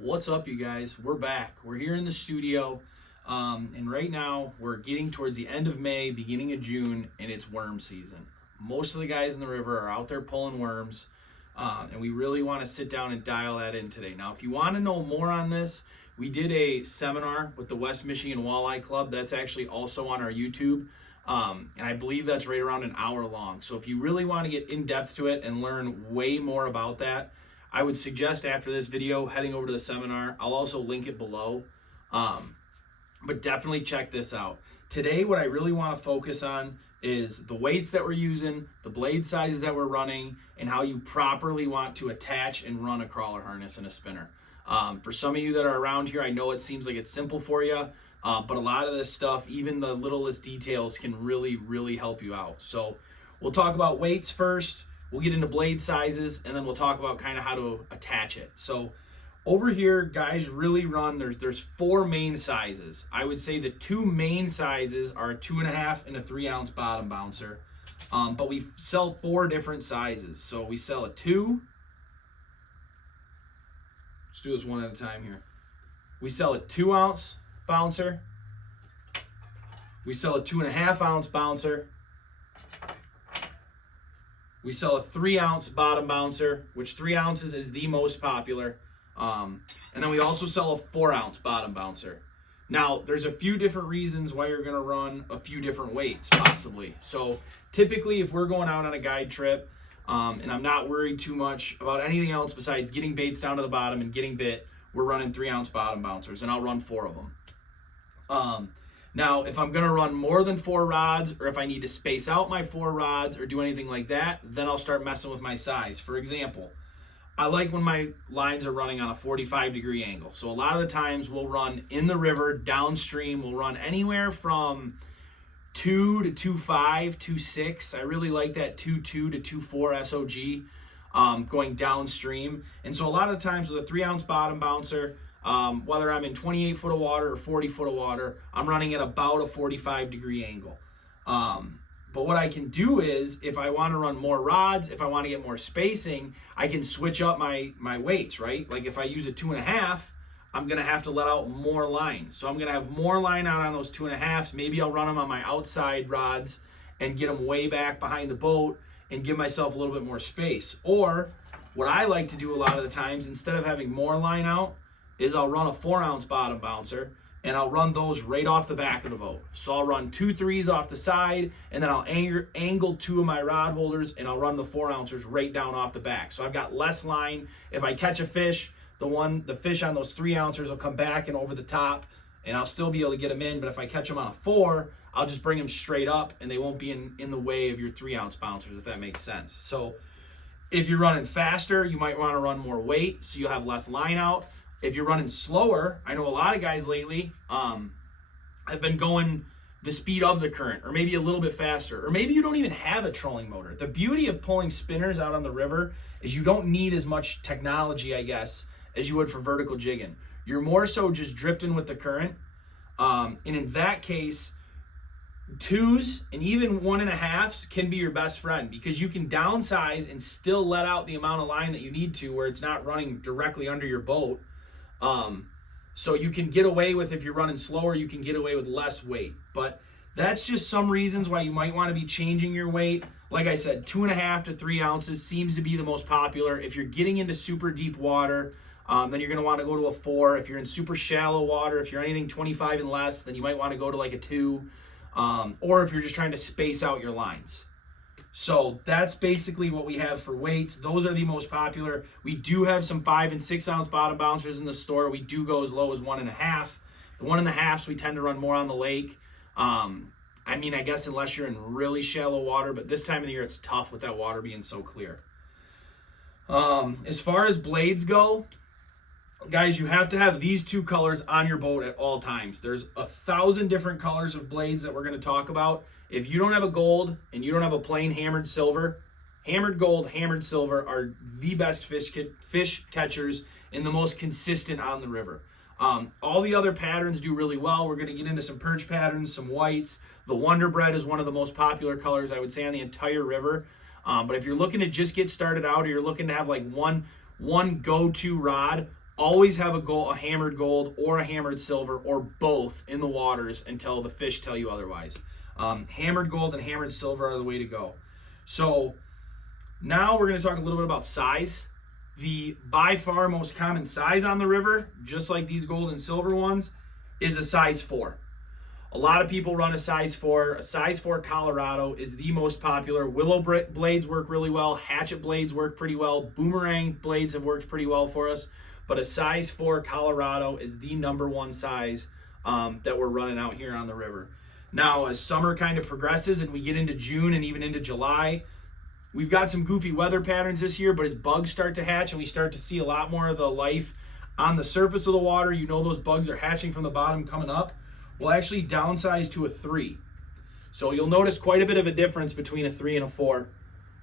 What's up, you guys? We're back. We're here in the studio, and right now we're getting towards the end of May, beginning of June, and it's worm season. Most of the guys in the river are out there pulling worms, and we really want to sit down and dial that in today. Now, if you want to know more on this, we did a seminar with the West Michigan Walleye Club. That's actually also on our YouTube, and I believe that's right around an hour long. So if you really want to get in depth to it and learn way more about that, I would suggest after this video heading over to the seminar. I'll also link it below, but definitely check this out. Today, what I really want to focus on is the weights that we're using, the blade sizes that we're running, and how you properly want to attach and run a crawler harness and a spinner. For some of you that are around here, I know it seems like it's simple for you, but a lot of this stuff, even the littlest details, can really help you out. So we'll talk about weights first. We'll get into blade sizes, and then we'll talk about kind of how to attach it. So over here, guys really run, there's four main sizes. I would say the two main sizes are a 2.5 and a 3 ounce bottom bouncer. But we sell four different sizes. So we sell a 2. Let's do this one at a time here. We sell a 2 ounce bouncer. We sell a 2.5 ounce bouncer. We sell a 3 ounce bottom bouncer, which 3 ounces is the most popular. And then we also sell a 4 ounce bottom bouncer. Now, there's a few different reasons why you're gonna run a few different weights, possibly. So typically, if we're going out on a guide trip, and I'm not worried too much about anything else besides getting baits down to the bottom and getting bit, we're running 3 ounce bottom bouncers, and I'll run 4 of them. Now, if I'm gonna run more than 4 rods, or if I need to space out my 4 rods or do anything like that, then I'll start messing with my size. For example, I like when my lines are running on a 45-degree angle. So a lot of the times we'll run in the river, downstream, we'll run anywhere from 2 to 2.5, 2.6. I really like that 2.2 to 2.4 SOG going downstream. And so a lot of the times with a 3 ounce bottom bouncer, whether I'm in 28 foot of water or 40 foot of water, I'm running at about a 45-degree angle. But what I can do is, if I want to run more rods, if I want to get more spacing, I can switch up my weights, right? Like if I use a 2.5, I'm going to have to let out more line. So I'm going to have more line out on those 2.5s. Maybe I'll run them on my outside rods and get them way back behind the boat and give myself a little bit more space. Or what I like to do a lot of the times, instead of having more line out, is I'll run a 4 ounce bottom bouncer, and I'll run those right off the back of the boat. So I'll run 2 3s off the side, and then I'll angle 2 of my rod holders, and I'll run the 4 ouncers right down off the back. So I've got less line. If I catch a fish, the fish on those 3 ouncers will come back and over the top, and I'll still be able to get them in. But if I catch them on a 4, I'll just bring them straight up, and they won't be in the way of your 3 ounce bouncers, if that makes sense. So if you're running faster, you might want to run more weight, so you'll have less line out. If you're running slower, I know a lot of guys lately have been going the speed of the current, or maybe a little bit faster, or maybe you don't even have a trolling motor. The beauty of pulling spinners out on the river is you don't need as much technology, I guess, as you would for vertical jigging. You're more so just drifting with the current. And in that case, 2s and even 1.5s can be your best friend, because you can downsize and still let out the amount of line that you need to, where it's not running directly under your boat. So you can get away with, if you're running slower, you can get away with less weight. But that's just some reasons why you might want to be changing your weight. Like I said, 2.5 to 3 ounces seems to be the most popular. If you're getting into super deep water, then you're going to want to go to a 4. If you're in super shallow water, if you're anything 25 and less, then you might want to go to like a 2. Or if you're just trying to space out your lines. So that's basically what we have for weights. Those are the most popular. We do have some 5 and 6 ounce bottom bouncers in the store. We do go as low as 1.5. The 1.5s we tend to run more on the lake. I mean, I guess unless you're in really shallow water, but this time of the year it's tough with that water being so clear. As far as blades go, guys, you have to have these 2 colors on your boat at all times. There's 1,000 different colors of blades that we're going to talk about. If you don't have a gold and you don't have a plain hammered silver, hammered gold, hammered silver are the best fish catchers and the most consistent on the river. All the other patterns do really well. We're going to get into some perch patterns, some whites. The Wonder Bread is one of the most popular colors, I would say, on the entire river. But if you're looking to just get started out, or you're looking to have like one go-to rod, always have a hammered gold or a hammered silver or both in the waters until the fish tell you otherwise. Hammered gold and hammered silver are the way to go. So now we're going to talk a little bit about size. The by far most common size on the river, just like these gold and silver ones, is a size 4. A lot of people run a size 4. A size 4 Colorado is the most popular. Willow blades work really well. Hatchet blades work pretty well. Boomerang blades have worked pretty well for us. But a size 4 Colorado is the #1 size that we're running out here on the river. Now, as summer kind of progresses and we get into June and even into July, we've got some goofy weather patterns this year, but as bugs start to hatch and we start to see a lot more of the life on the surface of the water, you know those bugs are hatching from the bottom coming up, we'll actually downsize to a 3. So you'll notice quite a bit of a difference between a 3 and a 4,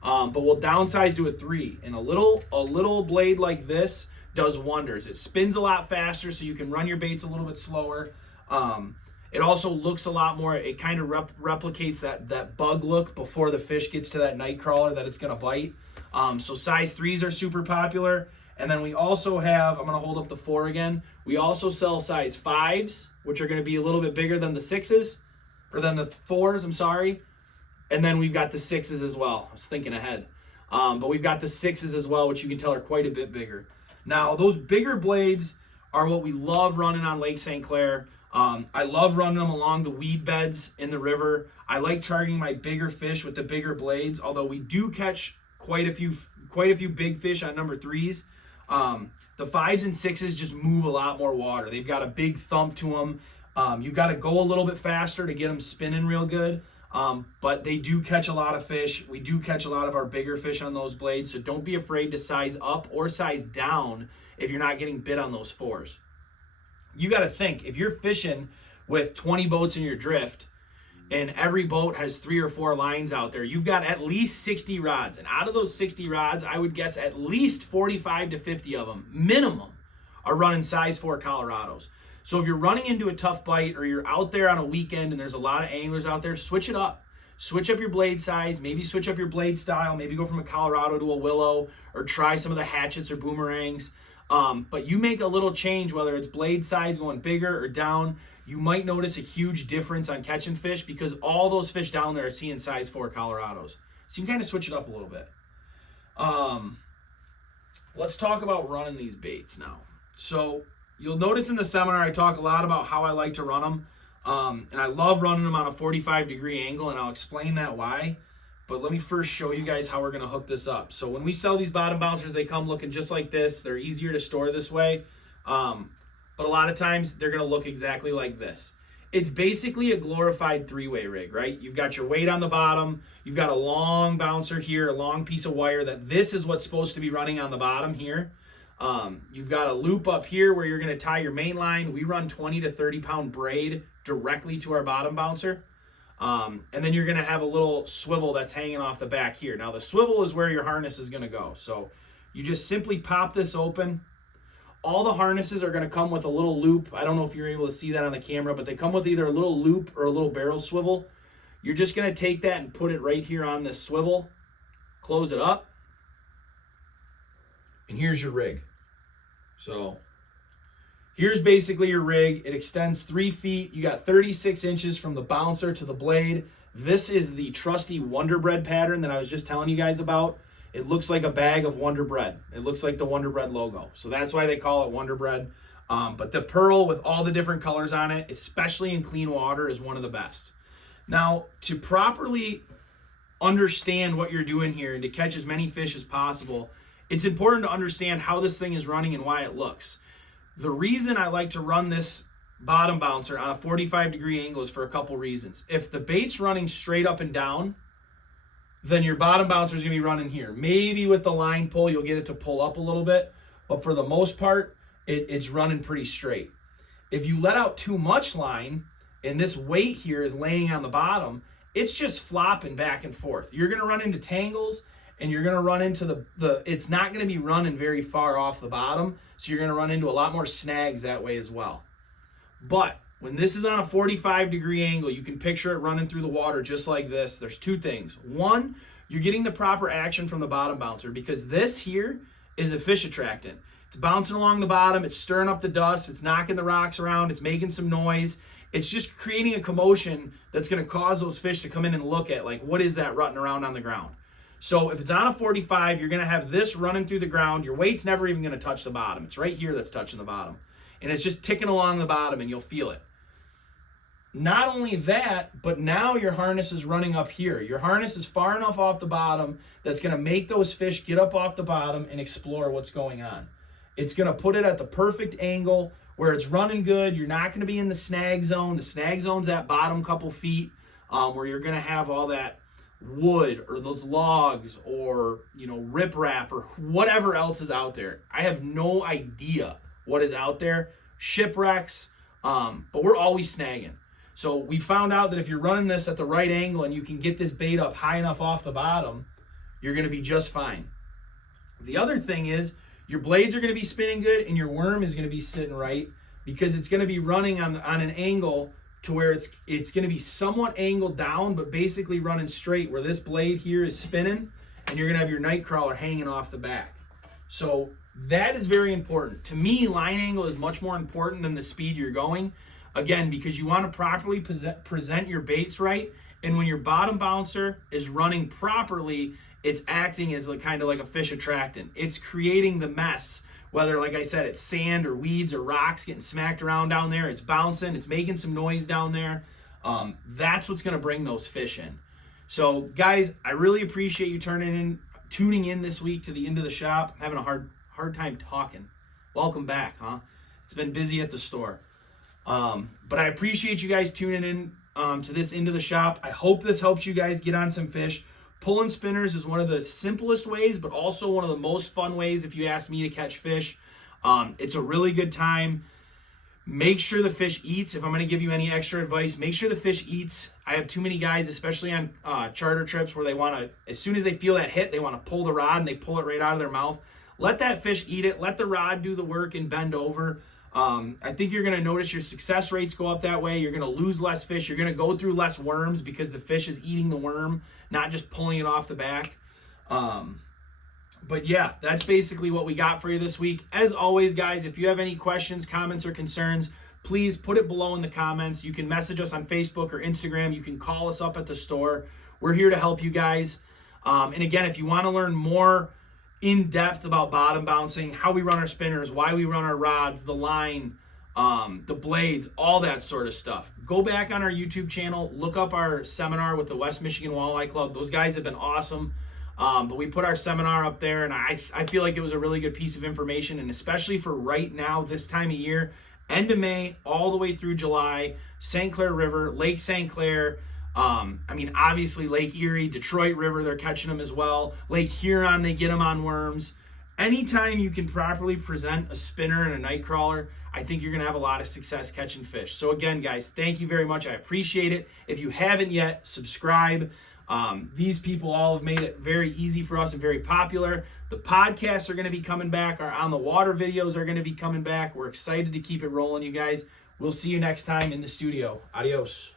but we'll downsize to a 3. And a little blade like this does wonders. It spins a lot faster, so you can run your baits a little bit slower. It also looks a lot more, it kind of replicates that bug look before the fish gets to that night crawler that it's gonna bite. So size 3s are super popular. And then we also have, I'm gonna hold up the 4 again. We also sell size 5s, which are gonna be a little bit bigger than the 6s, or than the 4s, I'm sorry. And then we've got the 6s as well. I was thinking ahead. But we've got the 6s as well, which you can tell are quite a bit bigger. Now, those bigger blades are what we love running on Lake St. Clair. I love running them along the weed beds in the river. I like targeting my bigger fish with the bigger blades, although we do catch quite a few big fish on number 3s. The 5s and 6s just move a lot more water. They've got a big thump to them. You've got to go a little bit faster to get them spinning real good. But they do catch a lot of fish. We do catch a lot of our bigger fish on those blades, so don't be afraid to size up or size down if you're not getting bit on those 4s. You got to think, if you're fishing with 20 boats in your drift and every boat has 3 or 4 lines out there, you've got at least 60 rods. And out of those 60 rods, I would guess at least 45 to 50 of them, minimum, are running size 4 Colorados. So if you're running into a tough bite or you're out there on a weekend and there's a lot of anglers out there, switch it up. Switch up your blade size, maybe switch up your blade style, maybe go from a Colorado to a Willow, or try some of the hatchets or boomerangs. But you make a little change, whether it's blade size going bigger or down, you might notice a huge difference on catching fish because all those fish down there are seeing size 4 Colorados. So you can kind of switch it up a little bit. Let's talk about running these baits now. So you'll notice in the seminar I talk a lot about how I like to run them. And I love running them on a 45-degree angle, and I'll explain that why. But let me first show you guys how we're going to hook this up. So when we sell these bottom bouncers, they come looking just like this. They're easier to store this way. But a lot of times they're going to look exactly like this. It's basically a glorified 3-way rig, right? You've got your weight on the bottom. You've got a long bouncer here, a long piece of wire that this is what's supposed to be running on the bottom here. You've got a loop up here where you're going to tie your main line. We run 20 to 30 pound braid directly to our bottom bouncer. And then you're going to have a little swivel that's hanging off the back here. Now the swivel is where your harness is going to go. So you just simply pop this open. All the harnesses are going to come with a little loop. I don't know if you're able to see that on the camera, but they come with either a little loop or a little barrel swivel. You're just going to take that and put it right here on this swivel, close it up, and here's your rig. So here's basically your rig. It extends 3 feet. You got 36 inches from the bouncer to the blade. This is the trusty Wonder Bread pattern that I was just telling you guys about. It looks like a bag of Wonder Bread. It looks like the Wonder Bread logo. So that's why they call it Wonder Bread. But the pearl with all the different colors on it, especially in clean water, is one of the best. Now, to properly understand what you're doing here and to catch as many fish as possible, it's important to understand how this thing is running and why it looks. The reason I like to run this bottom bouncer on a 45-degree angle is for a couple reasons. If the bait's running straight up and down, then your bottom bouncer is going to be running here. Maybe with the line pull, you'll get it to pull up a little bit, but for the most part, it's running pretty straight. If you let out too much line, and this weight here is laying on the bottom, it's just flopping back and forth. You're going to run into tangles, and you're going to run into it's not going to be running very far off the bottom, so you're going to run into a lot more snags that way as well. But when this is on a 45-degree angle, you can picture it running through the water just like this. There's 2 things. One, you're getting the proper action from the bottom bouncer because this here is a fish attractant. It's bouncing along the bottom. It's stirring up the dust. It's knocking the rocks around. It's making some noise. It's just creating a commotion that's going to cause those fish to come in and look at, like, what is that rutting around on the ground? So if it's on a 45, you're going to have this running through the ground. Your weight's never even going to touch the bottom. It's right here that's touching the bottom. And it's just ticking along the bottom, and you'll feel it. Not only that, but now your harness is running up here. Your harness is far enough off the bottom that's going to make those fish get up off the bottom and explore what's going on. It's going to put it at the perfect angle where it's running good. You're not going to be in the snag zone. The snag zone's that bottom couple feet where you're going to have all that wood or those logs or, you know, riprap or whatever else is out there. I have no idea what is out there. Shipwrecks, but we're always snagging. So we found out that if you're running this at the right angle and you can get this bait up high enough off the bottom, you're going to be just fine. The other thing is your blades are going to be spinning good and your worm is going to be sitting right because it's going to be running on an angle to where it's going to be somewhat angled down, but basically running straight where this blade here is spinning and you're going to have your night crawler hanging off the back. So that is very important. To me, line angle is much more important than the speed you're going. Again, because you want to properly present your baits right. And when your bottom bouncer is running properly, it's acting as kind of like a fish attractant. It's creating the mess. Whether, like I said, it's sand or weeds or rocks getting smacked around down there. It's bouncing. It's making some noise down there. That's what's going to bring those fish in. So, guys, I really appreciate you tuning in this week to the Into the Shop. I'm having a hard time talking. Welcome back, huh? It's been busy at the store. But I appreciate you guys tuning in to this Into the Shop. I hope this helps you guys get on some fish. Pulling spinners is one of the simplest ways, but also one of the most fun ways if you ask me to catch fish. It's a really good time. Make sure the fish eats. If I'm going to give you any extra advice, make sure the fish eats. I have too many guys, especially on charter trips, where they want to, as soon as they feel that hit, they want to pull the rod and they pull it right out of their mouth. Let that fish eat it. Let the rod do the work and bend over. I think you're going to notice your success rates go up that way. You're going to lose less fish. You're going to go through less worms because the fish is eating the worm, not just pulling it off the back. But yeah, that's basically what we got for you this week. As always, guys, if you have any questions, comments, or concerns, please put it below in the comments. You can message us on Facebook or Instagram. You can call us up at the store. We're here to help you guys. And again, if you want to learn more in depth about bottom bouncing, how we run our spinners, why we run our rods, the line, the blades, all that sort of stuff, go back on our YouTube channel, look up our seminar with the West Michigan Walleye Club. Those guys have been awesome. But we put our seminar up there, and I feel like it was a really good piece of information, and especially for right now, this time of year, end of May, all the way through July, St. Clair River, Lake St. Clair, I mean, obviously Lake Erie, Detroit River, they're catching them as well. Lake Huron, they get them on worms. Anytime you can properly present a spinner and a night crawler, I think you're going to have a lot of success catching fish. So again, guys, thank you very much. I appreciate it. If you haven't yet, subscribe. These people all have made it very easy for us and very popular. The podcasts are going to be coming back. Our on the water videos are going to be coming back. We're excited to keep it rolling, you guys. We'll see you next time in the studio. Adios.